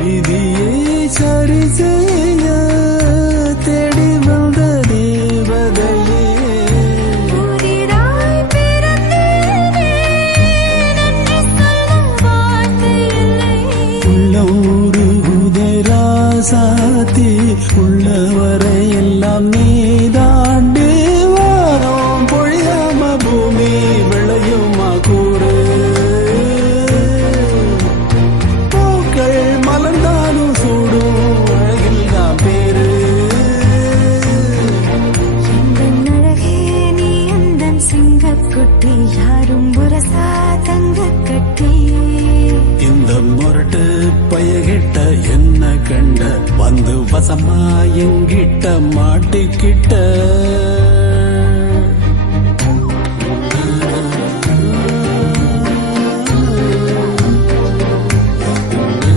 விதியை சரி செய்ய தேடி வந்த தேவதையே புதிதாய் பிறந்தேனே, நன்றி சொல்ல வார்த்தை இல்லை. உள்ளூரு உதராசாத்தி உள்ளவரை எல்லாம் நீதாண்டு வாரம் பொழியாம பூமி விளையுமா கூறு பூக்கள் மலர்ந்தாலும் சூடும் அழகில் தான் பேரு எந்தன் அழகே நீ எந்தன் சிங்கக்குட்டி, யாரும் புரசா தங்கக் கட்டி. இந்த முரட்டு பயகிட்ட என்ன கண்ட வந்து வசமா எங்கிட்ட மாட்டிக்கிட்ட